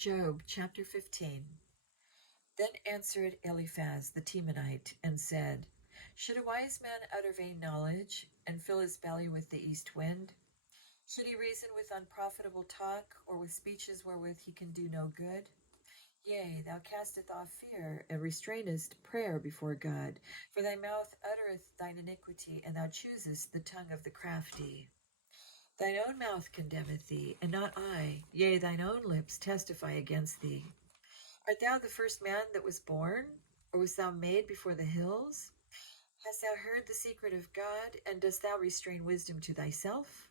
Job chapter 15. Then answered Eliphaz the Temanite and said, Should a wise man utter vain knowledge, and fill his belly with the east wind? Should he reason with unprofitable talk, or with speeches wherewith he can do no good? Yea, thou castest off fear, and restrainest prayer before God, for thy mouth uttereth thine iniquity, and thou choosest the tongue of the crafty. Thine own mouth condemneth thee, and not I. Yea, thine own lips testify against thee. Art thou the first man that was born, or wast thou made before the hills? Hast thou heard the secret of God, and dost thou restrain wisdom to thyself?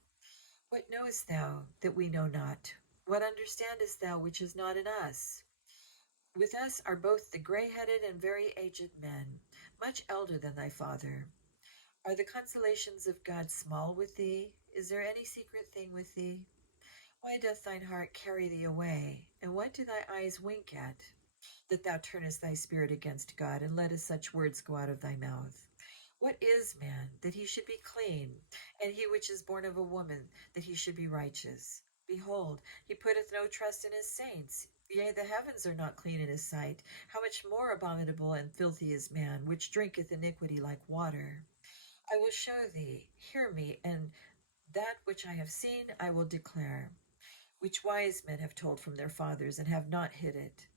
What knowest thou that we know not? What understandest thou which is not in us? With us are both the grey-headed and very aged men, much elder than thy father. Are the consolations of God small with thee? Is there any secret thing with thee? Why doth thine heart carry thee away? And what do thy eyes wink at? That thou turnest thy spirit against God, and lettest such words go out of thy mouth. What is man, that he should be clean? And he which is born of a woman, that he should be righteous? Behold, he putteth no trust in his saints. Yea, the heavens are not clean in his sight. How much more abominable and filthy is man, which drinketh iniquity like water? I will show thee, hear me, and that which I have seen I will declare, which wise men have told from their fathers, and have not hid it,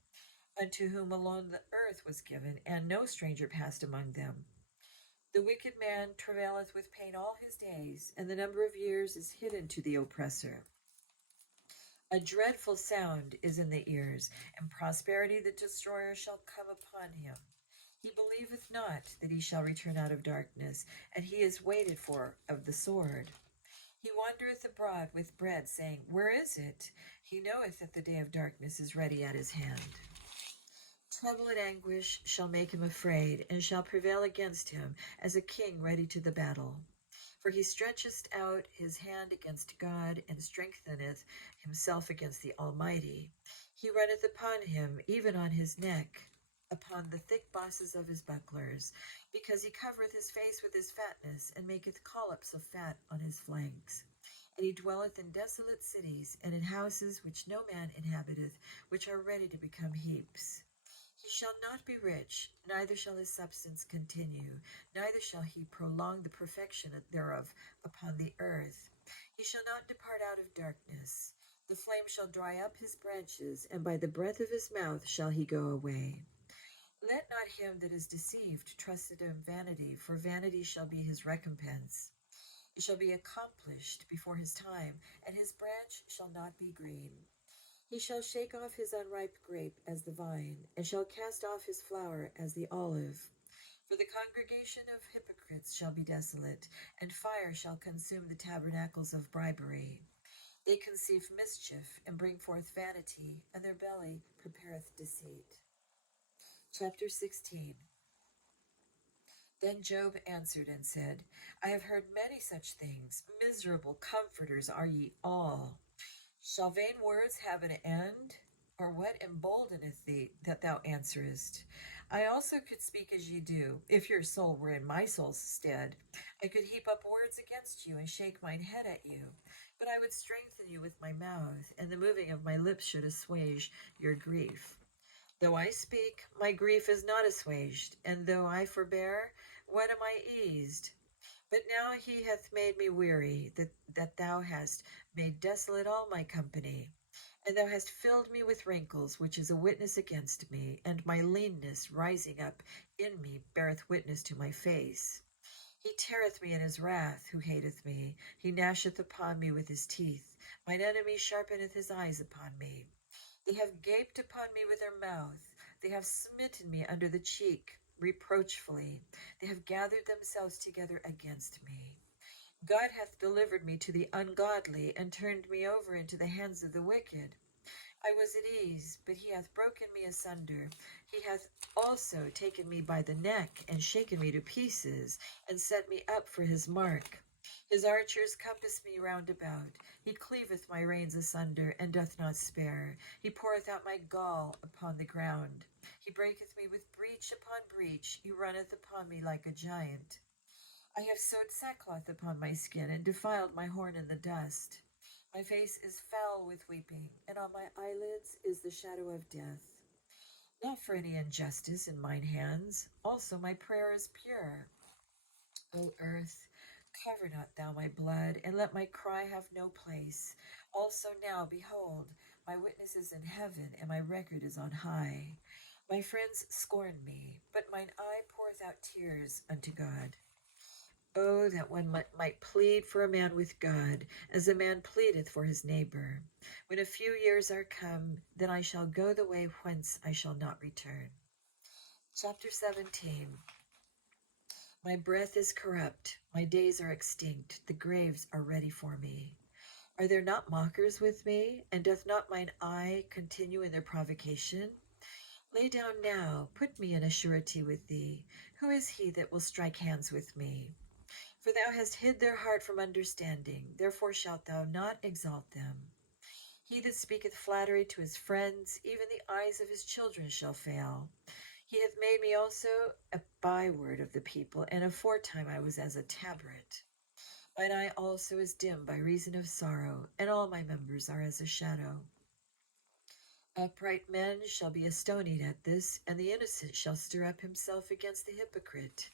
unto whom alone the earth was given, and no stranger passed among them. The wicked man travaileth with pain all his days, and the number of years is hidden to the oppressor. A dreadful sound is in the ears, and prosperity the destroyer shall come upon him. He believeth not that he shall return out of darkness, and he is waited for of the sword. He wandereth abroad with bread, saying, Where is it? He knoweth that the day of darkness is ready at his hand. Trouble and anguish shall make him afraid, and shall prevail against him, as a king ready to the battle. For he stretcheth out his hand against God, and strengtheneth himself against the Almighty. He runneth upon him, even on his neck, upon the thick bosses of his bucklers, because he covereth his face with his fatness, and maketh collops of fat on his flanks. And he dwelleth in desolate cities, and in houses which no man inhabiteth, which are ready to become heaps. He shall not be rich, neither shall his substance continue, neither shall he prolong the perfection thereof upon the earth. He shall not depart out of darkness. The flame shall dry up his branches, and by the breath of his mouth shall he go away. Let not him that is deceived trust in vanity, for vanity shall be his recompense. It shall be accomplished before his time, and his branch shall not be green. He shall shake off his unripe grape as the vine, and shall cast off his flower as the olive. For the congregation of hypocrites shall be desolate, and fire shall consume the tabernacles of bribery. They conceive mischief, and bring forth vanity, and their belly prepareth deceit. Chapter 16. Then Job answered and said, I have heard many such things. Miserable comforters are ye all. Shall vain words have an end? Or what emboldeneth thee that thou answerest? I also could speak as ye do, if your soul were in my soul's stead. I could heap up words against you, and shake mine head at you. But I would strengthen you with my mouth, and the moving of my lips should assuage your grief. Though I speak, my grief is not assuaged, and though I forbear, what am I eased? But now he hath made me weary, that thou hast made desolate all my company. And thou hast filled me with wrinkles, which is a witness against me, and my leanness rising up in me beareth witness to my face. He teareth me in his wrath, who hateth me. He gnasheth upon me with his teeth. Mine enemy sharpeneth his eyes upon me. They have gaped upon me with their mouth. They have smitten me under the cheek reproachfully. They have gathered themselves together against me. God hath delivered me to the ungodly, and turned me over into the hands of the wicked. I was at ease, but he hath broken me asunder. He hath also taken me by the neck, and shaken me to pieces, and set me up for his mark. His archers compass me round about. He cleaveth my reins asunder, and doth not spare. He poureth out my gall upon the ground. He breaketh me with breach upon breach. He runneth upon me like a giant. I have sewed sackcloth upon my skin, and defiled my horn in the dust. My face is foul with weeping, and on my eyelids is the shadow of death. Not for any injustice in mine hands, also my prayer is pure. O earth, cover not thou my blood, and let my cry have no place. Also now, behold, my witness is in heaven, and my record is on high. My friends scorn me, but mine eye poureth out tears unto God. Oh, that one might plead for a man with God, as a man pleadeth for his neighbor. When a few years are come, then I shall go the way whence I shall not return. Chapter 17. My breath is corrupt, my days are extinct, the graves are ready for me. Are there not mockers with me, and doth not mine eye continue in their provocation? Lay down now, put me in a surety with thee. Who is he that will strike hands with me? For thou hast hid their heart from understanding, therefore shalt thou not exalt them. He that speaketh flattery to his friends, even the eyes of his children shall fail. He hath made me also a byword of the people, and aforetime I was as a tabret. Mine eye also is dim by reason of sorrow, and all my members are as a shadow. Upright men shall be astonied at this, and the innocent shall stir up himself against the hypocrite.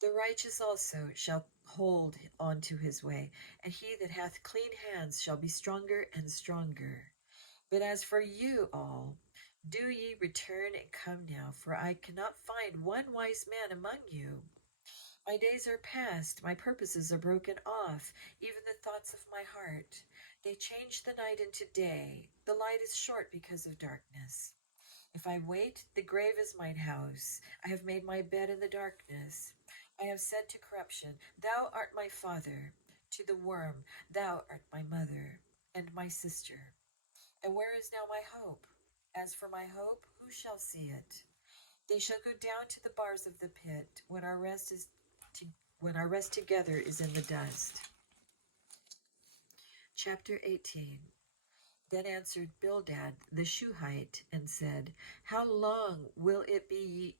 The righteous also shall hold on to his way, and he that hath clean hands shall be stronger and stronger. But as for you all, do ye return and come now, for I cannot find one wise man among you. My days are past, my purposes are broken off, even the thoughts of my heart. They change the night into day. The light is short because of darkness. If I wait, the grave is mine house. I have made my bed in the darkness. I have said to corruption, thou art my father, to the worm, thou art my mother, and my sister. And where is now my hope? As for my hope, who shall see it? They shall go down to the bars of the pit, when our rest together is in the dust. Chapter 18. Then answered Bildad the Shuhite, and said, How long will it be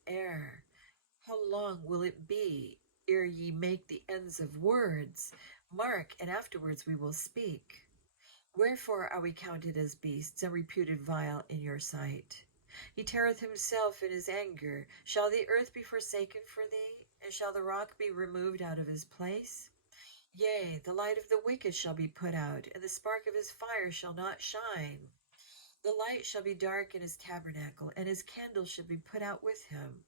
How long will it be ere ye make the ends of words? Mark, and afterwards we will speak. Wherefore are we counted as beasts, and reputed vile in your sight? He teareth himself in his anger. Shall the earth be forsaken for thee? And shall the rock be removed out of his place? Yea, the light of the wicked shall be put out, and the spark of his fire shall not shine. The light shall be dark in his tabernacle, and his candle shall be put out with him.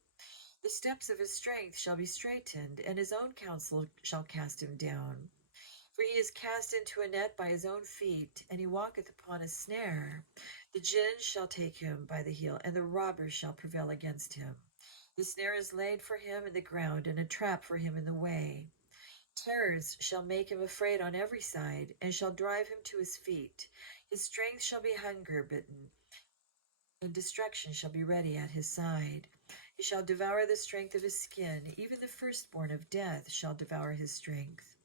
The steps of his strength shall be straitened, and his own counsel shall cast him down. For he is cast into a net by his own feet, and he walketh upon a snare. The gin shall take him by the heel, and the robber shall prevail against him. The snare is laid for him in the ground, and a trap for him in the way. Terrors shall make him afraid on every side, and shall drive him to his feet. His strength shall be hunger-bitten, and destruction shall be ready at his side. He shall devour the strength of his skin, even the firstborn of death shall devour his strength.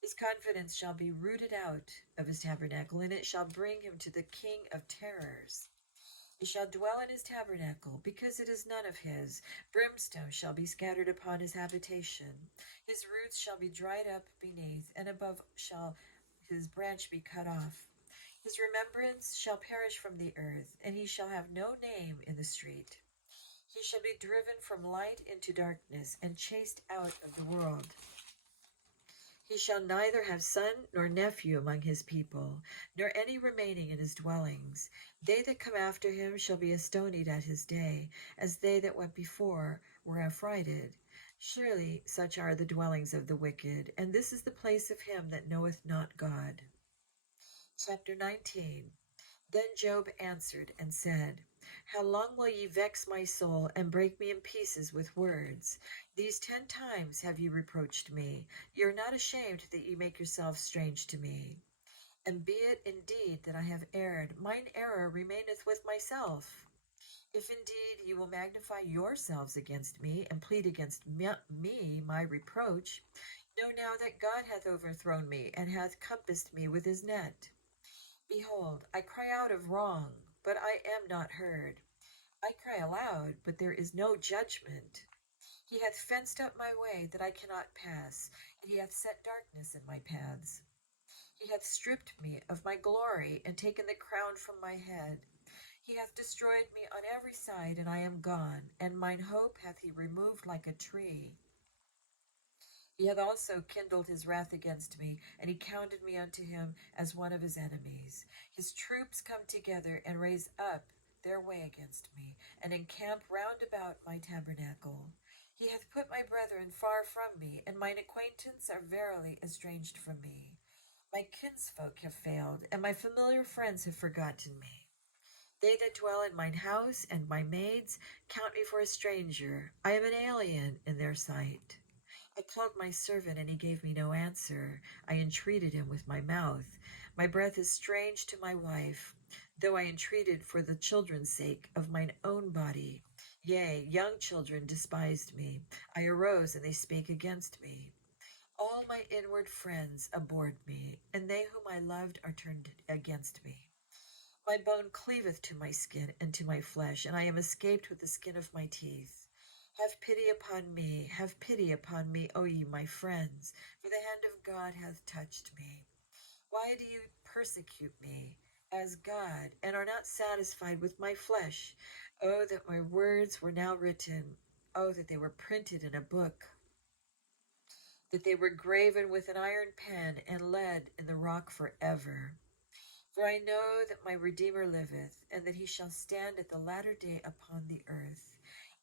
His confidence shall be rooted out of his tabernacle, and it shall bring him to the king of terrors. He shall dwell in his tabernacle, because it is none of his. Brimstone shall be scattered upon his habitation. His roots shall be dried up beneath, and above shall his branch be cut off. His remembrance shall perish from the earth, and he shall have no name in the street. He shall be driven from light into darkness, and chased out of the world. He shall neither have son nor nephew among his people, nor any remaining in his dwellings. They that come after him shall be astonied at his day, as they that went before were affrighted. Surely such are the dwellings of the wicked, and this is the place of him that knoweth not God. Chapter 19. Then Job answered and said, How long will ye vex my soul, and break me in pieces with words? These 10 times have ye reproached me. Ye are not ashamed that ye make yourselves strange to me. And be it indeed that I have erred, mine error remaineth with myself. If indeed ye will magnify yourselves against me, and plead against me my reproach, know now that God hath overthrown me, and hath compassed me with his net. Behold, I cry out of wrong, but I am not heard. I cry aloud, but there is no judgment. He hath fenced up my way that I cannot pass, and he hath set darkness in my paths. He hath stripped me of my glory, and taken the crown from my head. He hath destroyed me on every side, and I am gone, and mine hope hath he removed like a tree. He hath also kindled his wrath against me, and he counted me unto him as one of his enemies. His troops come together and raise up their way against me, and encamp round about my tabernacle. He hath put my brethren far from me, and mine acquaintance are verily estranged from me. My kinsfolk have failed, and my familiar friends have forgotten me. They that dwell in mine house and my maids count me for a stranger. I am an alien in their sight. I called my servant, and he gave me no answer. I entreated him with my mouth. My breath is strange to my wife, though I entreated for the children's sake of mine own body. Yea, young children despised me. I arose, and they spake against me. All my inward friends abhorred me, and they whom I loved are turned against me. My bone cleaveth to my skin and to my flesh, and I am escaped with the skin of my teeth. Have pity upon me, O ye my friends, for the hand of God hath touched me. Why do you persecute me as God, and are not satisfied with my flesh? Oh, that my words were now written. Oh, that they were printed in a book, that they were graven with an iron pen and lead in the rock forever. For I know that my Redeemer liveth, and that he shall stand at the latter day upon the earth.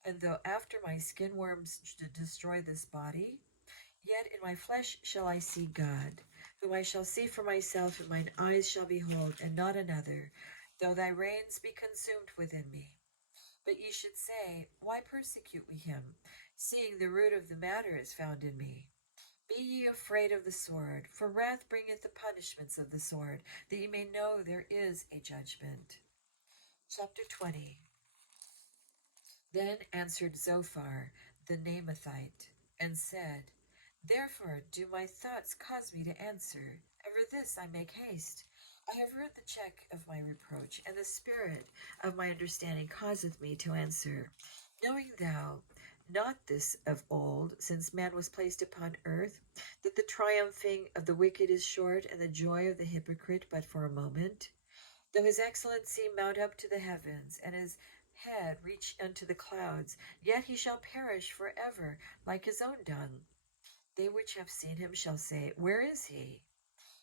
And though after my skin worms destroy this body, yet in my flesh shall I see God, whom I shall see for myself, and mine eyes shall behold, and not another, though thy reins be consumed within me. But ye should say, why persecute we him, seeing the root of the matter is found in me? Be ye afraid of the sword, for wrath bringeth the punishments of the sword, that ye may know there is a judgment. Chapter 20. Then answered Zophar the Naamathite, and said, therefore do my thoughts cause me to answer, and for this I make haste. I have wrote the check of my reproach, and the spirit of my understanding causeth me to answer. Knowing thou not this of old, since man was placed upon earth, that the triumphing of the wicked is short, and the joy of the hypocrite but for a moment? Though his excellency mount up to the heavens, and his head reach unto the clouds, yet he shall perish forever, like his own dung. They which have seen him shall say, where is he?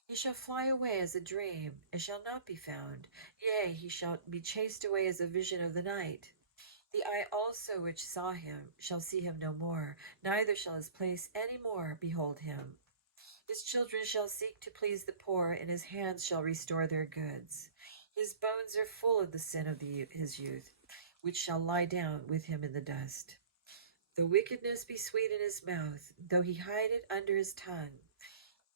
He shall fly away as a dream, and shall not be found. Yea, he shall be chased away as a vision of the night. The eye also which saw him shall see him no more, neither shall his place any more behold him. His children shall seek to please the poor, and his hands shall restore their goods. His bones are full of the sin of his youth, which shall lie down with him in the dust. Though wickedness be sweet in his mouth, though he hide it under his tongue,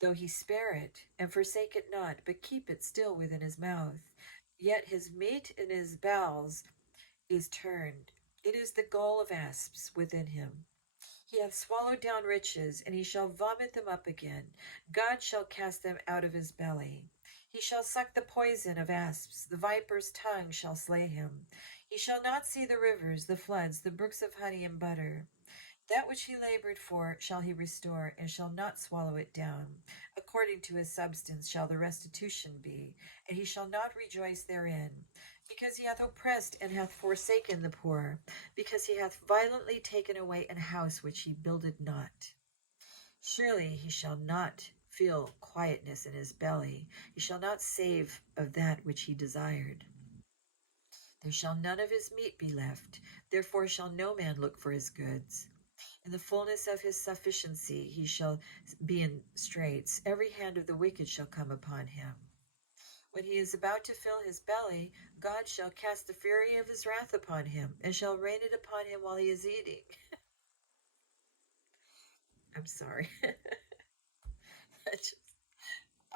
though he spare it, and forsake it not, but keep it still within his mouth, yet his meat in his bowels is turned. It is the gall of asps within him. He hath swallowed down riches, and he shall vomit them up again. God shall cast them out of his belly. He shall suck the poison of asps. The viper's tongue shall slay him. He shall not see the rivers, the floods, the brooks of honey and butter. That which he labored for shall he restore, and shall not swallow it down. According to his substance shall the restitution be, and he shall not rejoice therein. Because he hath oppressed and hath forsaken the poor, because he hath violently taken away an house which he builded not. Surely he shall not feel quietness in his belly, he shall not save of that which he desired. There shall none of his meat be left, therefore shall no man look for his goods. In the fullness of his sufficiency he shall be in straits. Every hand of the wicked shall come upon him. When he is about to fill his belly, God shall cast the fury of his wrath upon him, and shall rain it upon him while he is eating. I'm sorry.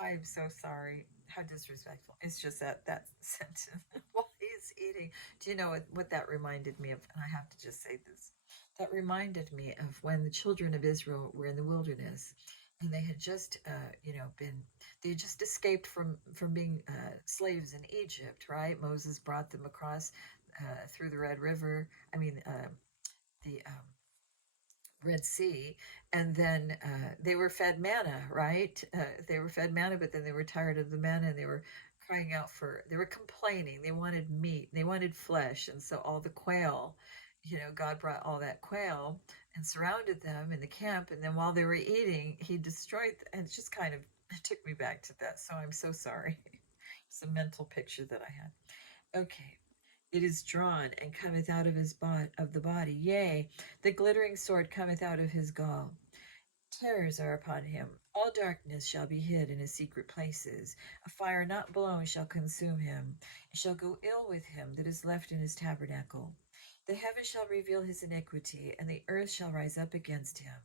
I'm so sorry. How disrespectful. It's just that sentence while he's eating. Do you know what that reminded me of? And I have to just say this. That reminded me of when the children of Israel were in the wilderness, and they had just, they had just escaped from being slaves in Egypt, right? Moses brought them across through the Red River. I mean, the Red Sea, and then they were fed manna, right? They were fed manna, but then they were tired of the manna, and they were crying out they were complaining. They wanted meat, they wanted flesh, and so all the quail, God brought all that quail and surrounded them in the camp, and then while they were eating, he destroyed, and it just kind of took me back to that. So I'm so sorry. It's a mental picture that I had. Okay. It is drawn and cometh out of the body. Yea, the glittering sword cometh out of his gall. Terrors are upon him. All darkness shall be hid in his secret places. A fire not blown shall consume him. It shall go ill with him that is left in his tabernacle. The heaven shall reveal his iniquity, and the earth shall rise up against him.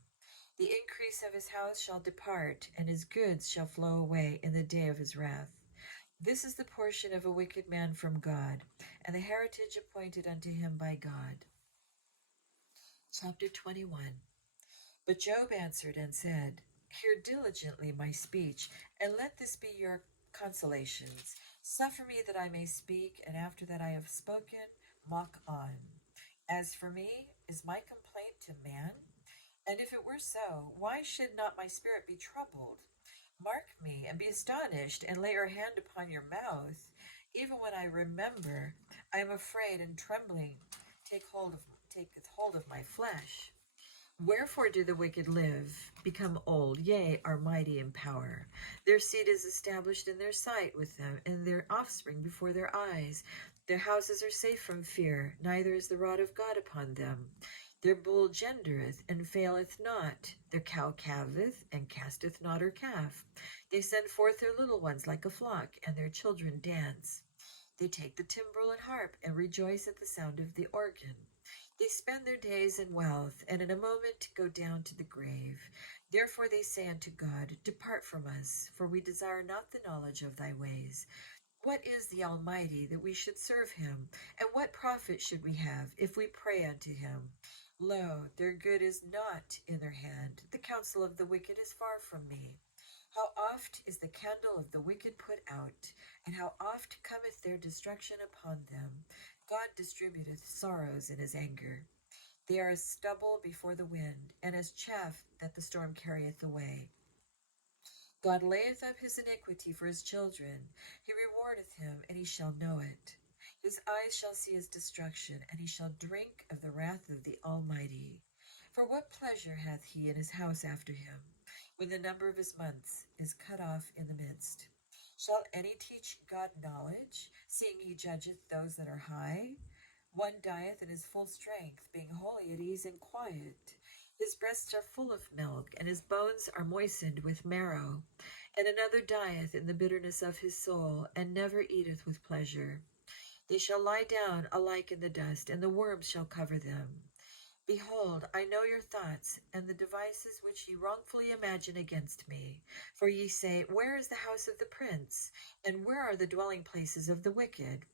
The increase of his house shall depart, and his goods shall flow away in the day of his wrath. This is the portion of a wicked man from God, and the heritage appointed unto him by God. Chapter 21. But Job answered and said, Hear diligently my speech, and let this be your consolations. Suffer me that I may speak, and after that I have spoken, mock on. As for me, is my complaint to man? And if it were so, why should not my spirit be troubled? Mark me, and be astonished, and lay your hand upon your mouth. Even when I remember, I am afraid, and trembling taketh hold of my flesh. Wherefore do the wicked live, become old, yea, are mighty in power? Their seed is established in their sight with them, and their offspring before their eyes. Their houses are safe from fear, neither is the rod of God upon them. Their bull gendereth, and faileth not. Their cow calveth, and casteth not her calf. They send forth their little ones like a flock, and their children dance. They take the timbrel and harp, and rejoice at the sound of the organ. They spend their days in wealth, and in a moment go down to the grave. Therefore they say unto God, Depart from us, for we desire not the knowledge of thy ways. What is the Almighty that we should serve him? And what profit should we have if we pray unto him? Lo, their good is not in their hand. The counsel of the wicked is far from me. How oft is the candle of the wicked put out, and how oft cometh their destruction upon them. God distributeth sorrows in his anger. They are as stubble before the wind, and as chaff that the storm carrieth away. God layeth up his iniquity for his children. He rewardeth him, and he shall know it. His eyes shall see his destruction, and he shall drink of the wrath of the Almighty. For what pleasure hath he in his house after him, when the number of his months is cut off in the midst? Shall any teach God knowledge, seeing he judgeth those that are high? One dieth in his full strength, being wholly at ease and quiet. His breasts are full of milk, and his bones are moistened with marrow. And another dieth in the bitterness of his soul, and never eateth with pleasure. They shall lie down alike in the dust, and the worms shall cover them. Behold, I know your thoughts, and the devices which ye wrongfully imagine against me. For ye say, Where is the house of the prince? And where are the dwelling places of the wicked?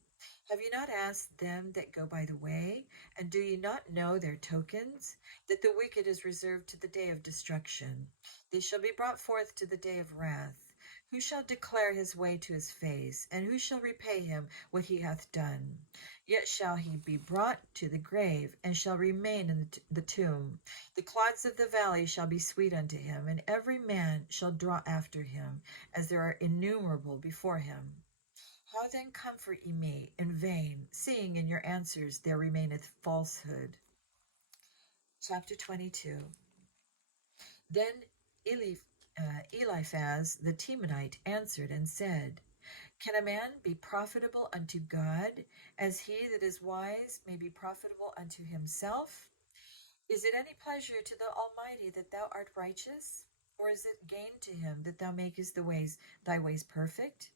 Have ye not asked them that go by the way? And do ye not know their tokens? That the wicked is reserved to the day of destruction. They shall be brought forth to the day of wrath. Who shall declare his way to his face? And who shall repay him what he hath done? Yet shall he be brought to the grave, and shall remain in the tomb. The clods of the valley shall be sweet unto him, and every man shall draw after him, as there are innumerable before him. How then comfort ye me in vain, seeing in your answers there remaineth falsehood? Chapter 22. Then Eliphaz the Temanite answered and said, Can a man be profitable unto God, as he that is wise may be profitable unto himself? Is it any pleasure to the Almighty that thou art righteous? Or is it gain to him that thou makest thy ways perfect?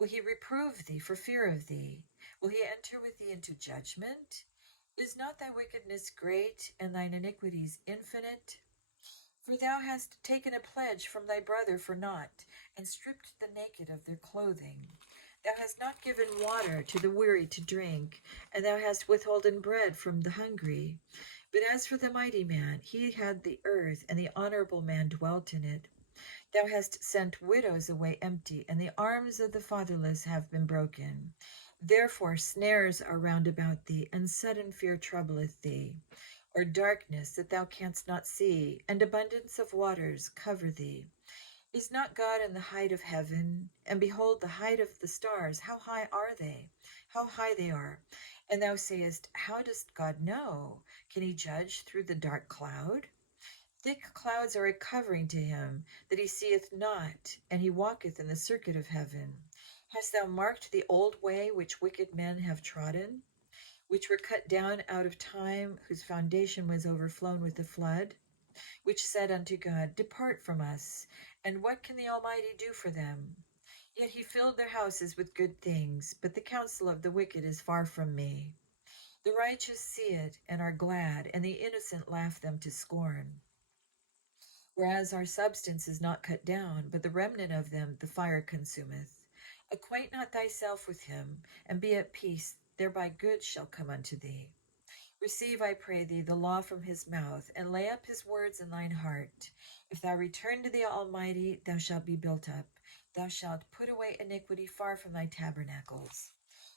Will he reprove thee for fear of thee? Will he enter with thee into judgment? Is not thy wickedness great, and thine iniquities infinite? For thou hast taken a pledge from thy brother for naught, and stripped the naked of their clothing. Thou hast not given water to the weary to drink, and thou hast withholden bread from the hungry. But as for the mighty man, he had the earth, and the honorable man dwelt in it. Thou hast sent widows away empty, and the arms of the fatherless have been broken. Therefore snares are round about thee, and sudden fear troubleth thee. or darkness that thou canst not see, and abundance of waters cover thee? Is not God in the height of heaven? And behold, the height of the stars, how high are they? How high they are. And thou sayest, how does God know? Can he judge through the dark cloud? Thick clouds are a covering to him, that he seeth not, and he walketh in the circuit of heaven. Hast thou marked the old way which wicked men have trodden, which were cut down out of time, whose foundation was overflown with the flood? Which said unto God, depart from us, and what can the Almighty do for them? Yet he filled their houses with good things, but the counsel of the wicked is far from me. The righteous see it and are glad, and the innocent laugh them to scorn. Whereas our substance is not cut down, but the remnant of them the fire consumeth. Acquaint not thyself with him, and be at peace, thereby good shall come unto thee. Receive, I pray thee, the law from his mouth, and lay up his words in thine heart. If thou return to the Almighty, thou shalt be built up. Thou shalt put away iniquity far from thy tabernacles.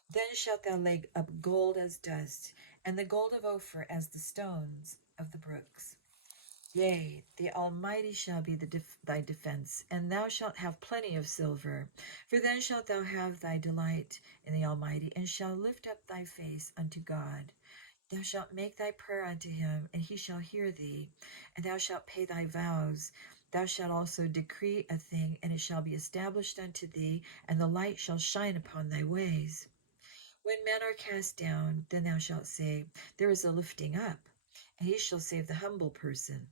Then shalt thou lay up gold as dust, and the gold of Ophir as the stones of the brooks. Yea, the Almighty shall be thy defense, and thou shalt have plenty of silver. For then shalt thou have thy delight in the Almighty, and shalt lift up thy face unto God. Thou shalt make thy prayer unto him, and he shall hear thee, and thou shalt pay thy vows. Thou shalt also decree a thing, and it shall be established unto thee, and the light shall shine upon thy ways. When men are cast down, then thou shalt say, there is a lifting up, and he shall save the humble person.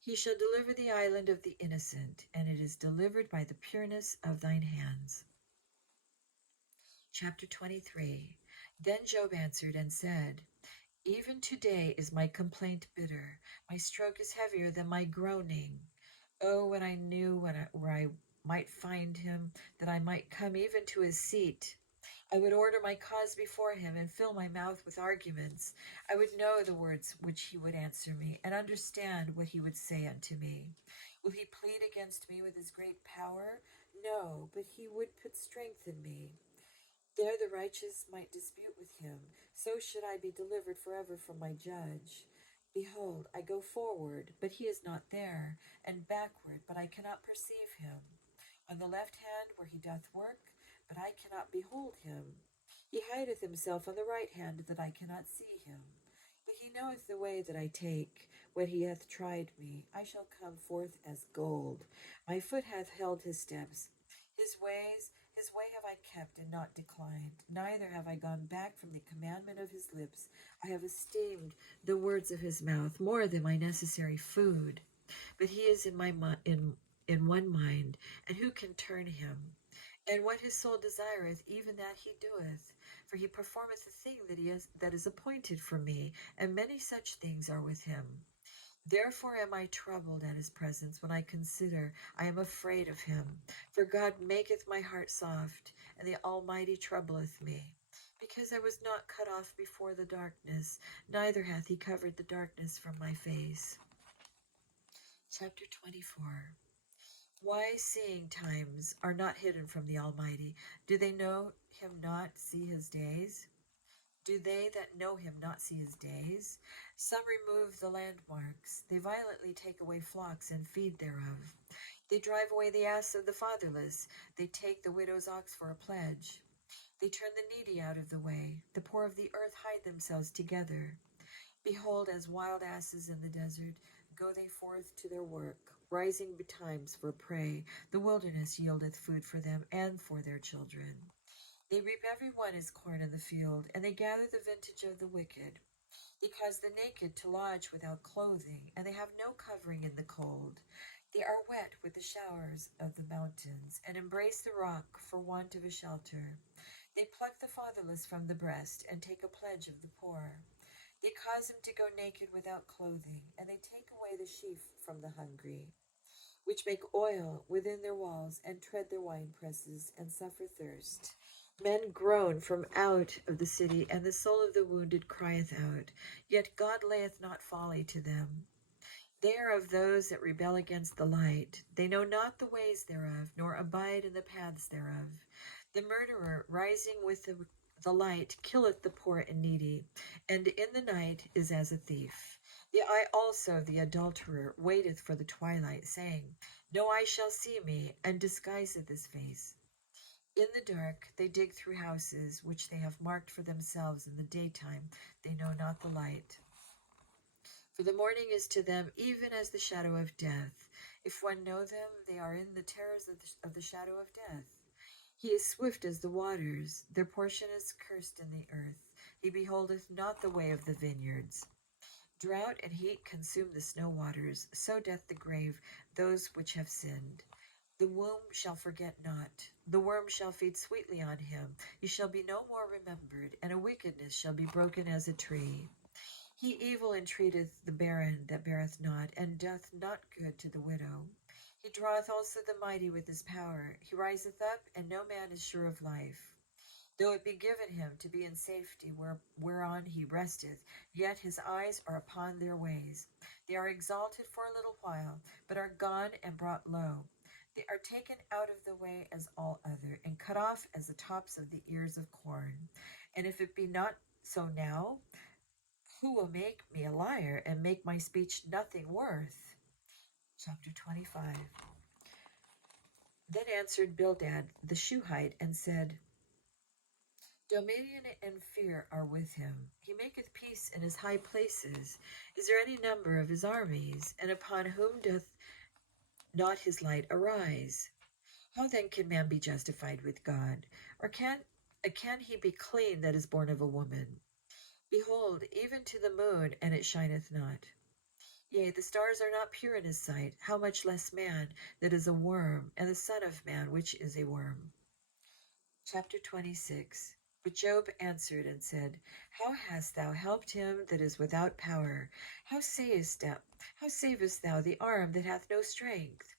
He shall deliver the island of the innocent, and it is delivered by the pureness of thine hands. Chapter 23. Then Job answered and said, even today is my complaint bitter. My stroke is heavier than my groaning. Oh, when I knew where I might find him, that I might come even to his seat. I would order my cause before him and fill my mouth with arguments. I would know the words which he would answer me and understand what he would say unto me. Will he plead against me with his great power? No, but he would put strength in me. There the righteous might dispute with him, so should I be delivered forever from my judge. Behold, I go forward, but he is not there, and backward, but I cannot perceive him. On the left hand where he doth work, but I cannot behold him. He hideth himself on the right hand, that I cannot see him. But he knoweth the way that I take. When he hath tried me, I shall come forth as gold. My foot hath held his steps. His way have I kept and not declined, neither have I gone back from the commandment of his lips. I have esteemed the words of his mouth more than my necessary food. But he is in one mind, and who can turn him? And what his soul desireth, even that he doeth. For he performeth the thing that is appointed for me, and many such things are with him. Therefore am I troubled at his presence. When I consider, I am afraid of him. For God maketh my heart soft, and the Almighty troubleth me. Because I was not cut off before the darkness, neither hath he covered the darkness from my face. Chapter 24. Why seeing times are not hidden from the Almighty? Do they know him not, see his days? Do they that know him not see his days? Some remove the landmarks. They violently take away flocks and feed thereof. They drive away the ass of the fatherless. They take the widow's ox for a pledge. They turn the needy out of the way. The poor of the earth hide themselves together. Behold, as wild asses in the desert, go they forth to their work, rising betimes for prey. The wilderness yieldeth food for them and for their children. They reap every one his corn in the field, and they gather the vintage of the wicked. They cause the naked to lodge without clothing, and they have no covering in the cold. They are wet with the showers of the mountains, and embrace the rock for want of a shelter. They pluck the fatherless from the breast, and take a pledge of the poor. They cause them to go naked without clothing, and they take away the sheaf from the hungry, which make oil within their walls, and tread their winepresses, and suffer thirst. Men groan from out of the city, and the soul of the wounded crieth out. Yet God layeth not folly to them. They are of those that rebel against the light. They know not the ways thereof, nor abide in the paths thereof. The murderer, rising with the light, killeth the poor and needy, and in the night is as a thief. The eye also of the adulterer waiteth for the twilight, saying, no eye shall see me, and disguiseth his face. In the dark they dig through houses which they have marked for themselves. In the daytime they know not the light. For the morning is to them even as the shadow of death. If one know them, they are in the terrors of the shadow of death. He is swift as the waters. Their portion is cursed in the earth. He beholdeth not the way of the vineyards. Drought and heat consume the snow waters. So doth the grave those which have sinned. The womb shall forget not. The worm shall feed sweetly on him. He shall be no more remembered, and a wickedness shall be broken as a tree. He evil entreateth the barren that beareth not, and doth not good to the widow. He draweth also the mighty with his power. He riseth up, and no man is sure of life. Though it be given him to be in safety whereon he resteth, yet his eyes are upon their ways. They are exalted for a little while, but are gone and brought low. They are taken out of the way as all other, and cut off as the tops of the ears of corn. And if it be not so now, who will make me a liar and make my speech nothing worth? Chapter 25. Then answered Bildad the Shuhite and said, dominion and fear are with him. He maketh peace in his high places. Is there any number of his armies? And upon whom doth not his light arise? How then can man be justified with God? Or can he be clean that is born of a woman? Behold, even to the moon, and it shineth not. Yea, the stars are not pure in his sight. How much less man that is a worm, and the son of man which is a worm? Chapter 26. But Job answered and said, how hast thou helped him that is without power? How savest thou the arm that hath no strength?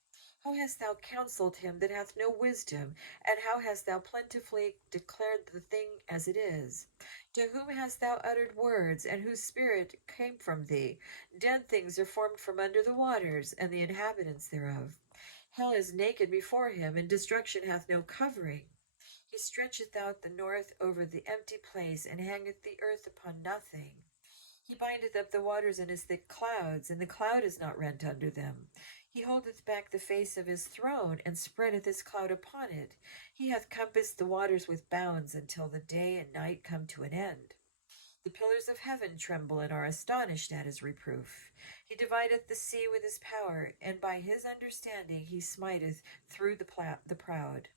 How hast thou counseled him that hath no wisdom? And how hast thou plentifully declared the thing as it is? To whom hast thou uttered words, and whose spirit came from thee? Dead things are formed from under the waters, and the inhabitants thereof. Hell is naked before him, and destruction hath no covering. He stretcheth out the north over the empty place, and hangeth the earth upon nothing. He bindeth up the waters in his thick clouds, and the cloud is not rent under them. He holdeth back the face of his throne, and spreadeth his cloud upon it. He hath compassed the waters with bounds, until the day and night come to an end. The pillars of heaven tremble and are astonished at his reproof. He divideth the sea with his power, and by his understanding he smiteth through the proud.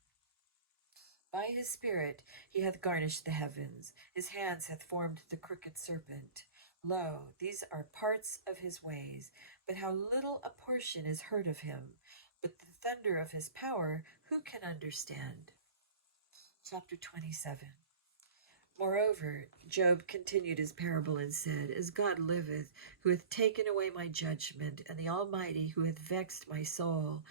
By his spirit he hath garnished the heavens. His hands hath formed the crooked serpent. Lo, these are parts of his ways, but how little a portion is heard of him. But the thunder of his power, who can understand? Chapter 27. Moreover, Job continued his parable and said, as God liveth, who hath taken away my judgment, and the Almighty, who hath vexed my soul,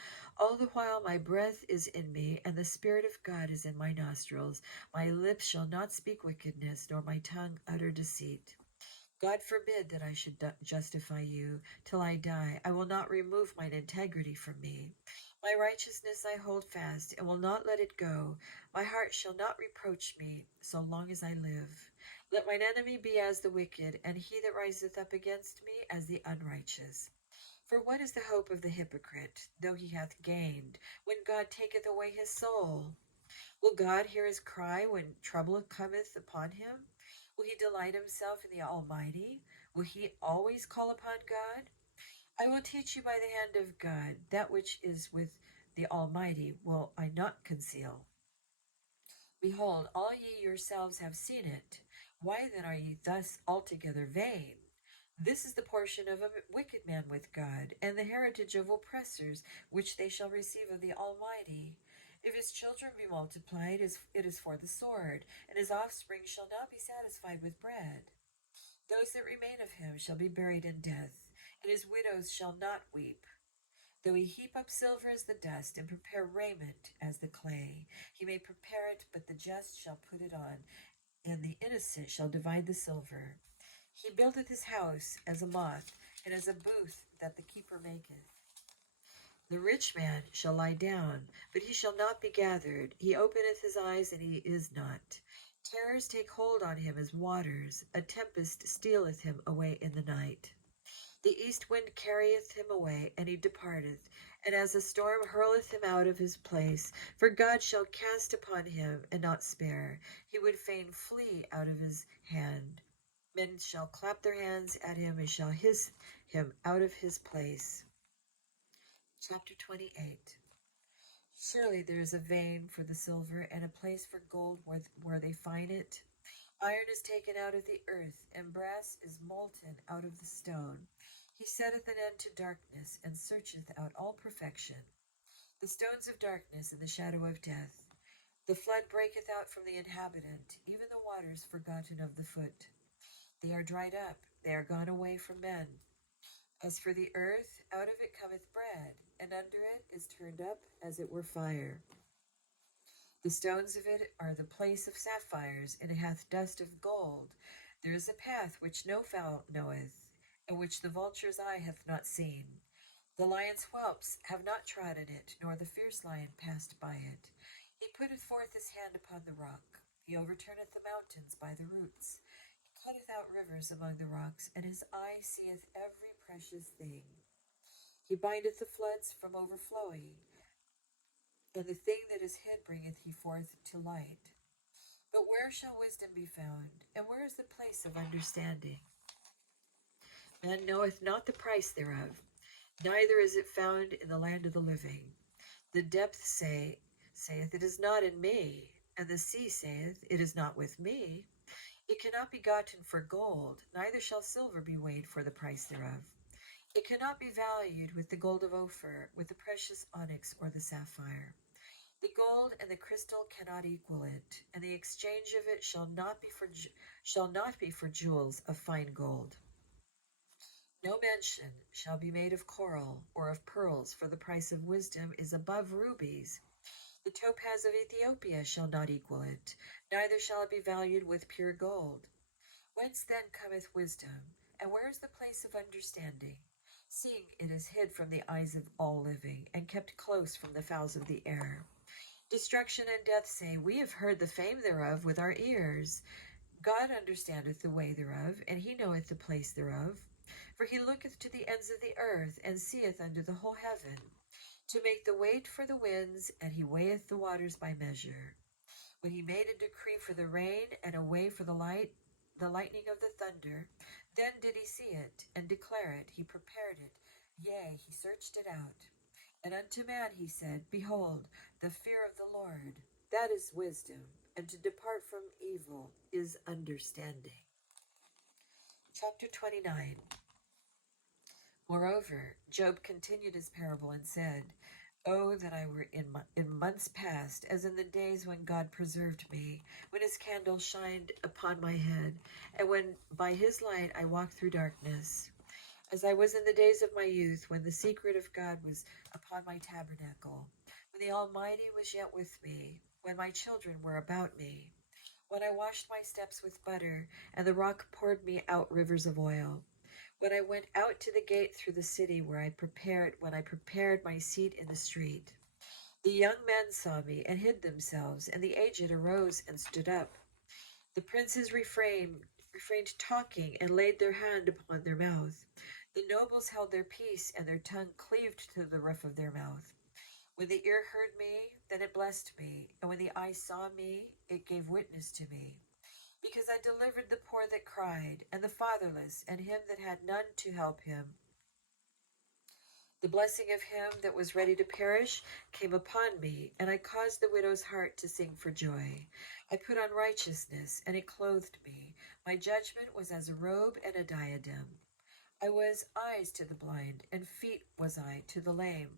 all the while my breath is in me, and the Spirit of God is in my nostrils, my lips shall not speak wickedness, nor my tongue utter deceit. God forbid that I should justify you till I die. I will not remove mine integrity from me. My righteousness I hold fast, and will not let it go. My heart shall not reproach me, so long as I live. Let mine enemy be as the wicked, and he that riseth up against me as the unrighteous. For what is the hope of the hypocrite, though he hath gained, when God taketh away his soul? Will God hear his cry when trouble cometh upon him? Will he delight himself in the Almighty? Will he always call upon God? I will teach you by the hand of God. That which is with the Almighty will I not conceal. Behold, all ye yourselves have seen it. Why then are ye thus altogether vain? This is the portion of a wicked man with God, and the heritage of oppressors, which they shall receive of the Almighty. If his children be multiplied, it is for the sword, and his offspring shall not be satisfied with bread. Those that remain of him shall be buried in death, and his widows shall not weep. Though he heap up silver as the dust, and prepare raiment as the clay, he may prepare it, but the just shall put it on, and the innocent shall divide the silver. He buildeth his house as a moth, and as a booth that the keeper maketh. The rich man shall lie down, but he shall not be gathered. He openeth his eyes, and he is not. Terrors take hold on him as waters. A tempest stealeth him away in the night. The east wind carrieth him away, and he departeth, and as a storm hurleth him out of his place. For God shall cast upon him, and not spare. He would fain flee out of his hand. Men shall clap their hands at him, and shall hiss him out of his place. Chapter 28. Surely there is a vein for the silver, and a place for gold where they find it. Iron is taken out of the earth, and brass is molten out of the stone. He setteth an end to darkness, and searcheth out all perfection. The stones of darkness and the shadow of death. The flood breaketh out from the inhabitant, even the waters forgotten of the foot. They are dried up, they are gone away from men. As for the earth, out of it cometh bread, and under it is turned up as it were fire. The stones of it are the place of sapphires, and it hath dust of gold. There is a path which no fowl knoweth, and which the vulture's eye hath not seen. The lion's whelps have not trodden it, nor the fierce lion passed by it. He putteth forth his hand upon the rock. He overturneth the mountains by the roots. He cutteth out rivers among the rocks, and his eye seeth every precious thing. He bindeth the floods from overflowing, and the thing that is hid bringeth he forth to light. But where shall wisdom be found? And where is the place of understanding? Man knoweth not the price thereof, neither is it found in the land of the living. The depth saith, it is not in me, and the sea saith, it is not with me. It cannot be gotten for gold, neither shall silver be weighed for the price thereof. It cannot be valued with the gold of Ophir, with the precious onyx or the sapphire. The gold and the crystal cannot equal it, and the exchange of it shall not be for jewels of fine gold. No mention shall be made of coral or of pearls, for the price of wisdom is above rubies. The topaz of Ethiopia shall not equal it, neither shall it be valued with pure gold. Whence then cometh wisdom, and where is the place of understanding? Seeing it is hid from the eyes of all living, and kept close from the fowls of the air. Destruction and death say, we have heard the fame thereof with our ears. God understandeth the way thereof, and he knoweth the place thereof. For he looketh to the ends of the earth, and seeth under the whole heaven, to make the weight for the winds, and he weigheth the waters by measure. When he made a decree for the rain, and a way for the lightning of the thunder, then did he see it, and declare it, he prepared it, yea, he searched it out. And unto man he said, behold, the fear of the Lord, that is wisdom, and to depart from evil is understanding. Chapter 29. Moreover, Job continued his parable and said, Oh, that I were in months past, as in the days when God preserved me, when his candle shined upon my head, and when by his light I walked through darkness. As I was in the days of my youth, when the secret of God was upon my tabernacle, when the Almighty was yet with me, when my children were about me, when I washed my steps with butter, and the rock poured me out rivers of oil, when I went out to the gate through the city when I prepared my seat in the street. The young men saw me and hid themselves, and the aged arose and stood up. The princes refrained talking and laid their hand upon their mouth. The nobles held their peace, and their tongue cleaved to the roof of their mouth. When the ear heard me, then it blessed me, and when the eye saw me, it gave witness to me. Because I delivered the poor that cried, and the fatherless, and him that had none to help him. The blessing of him that was ready to perish came upon me, and I caused the widow's heart to sing for joy. I put on righteousness, and it clothed me. My judgment was as a robe and a diadem. I was eyes to the blind, and feet was I to the lame.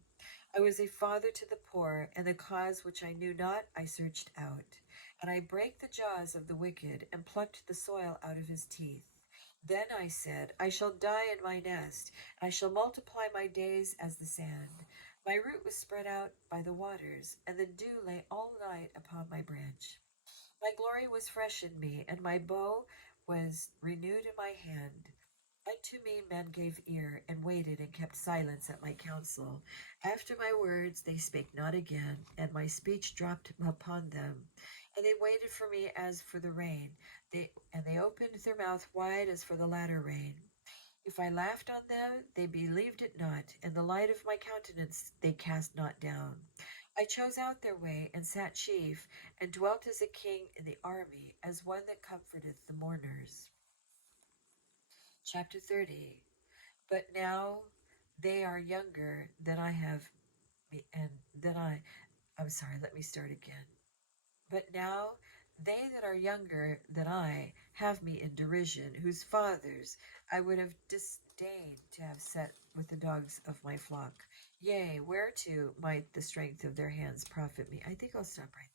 I was a father to the poor, and the cause which I knew not I searched out. And I brake the jaws of the wicked, and plucked the soil out of his teeth. Then I said, I shall die in my nest, I shall multiply my days as the sand. My root was spread out by the waters, and the dew lay all night upon my branch. My glory was fresh in me, and my bow was renewed in my hand. Unto me men gave ear, and waited, and kept silence at my counsel. After my words they spake not again, and my speech dropped upon them. And they waited for me as for the rain, and they opened their mouth wide as for the latter rain. If I laughed on them, they believed it not, and the light of my countenance they cast not down. I chose out their way, and sat chief, and dwelt as a king in the army, as one that comforteth the mourners. Chapter 30. But now they are younger than I have, and then I'm sorry, let me start again. But now they that are younger than I have me in derision, whose fathers I would have disdained to have set with the dogs of my flock. Yea, whereto might the strength of their hands profit me? I think I'll stop right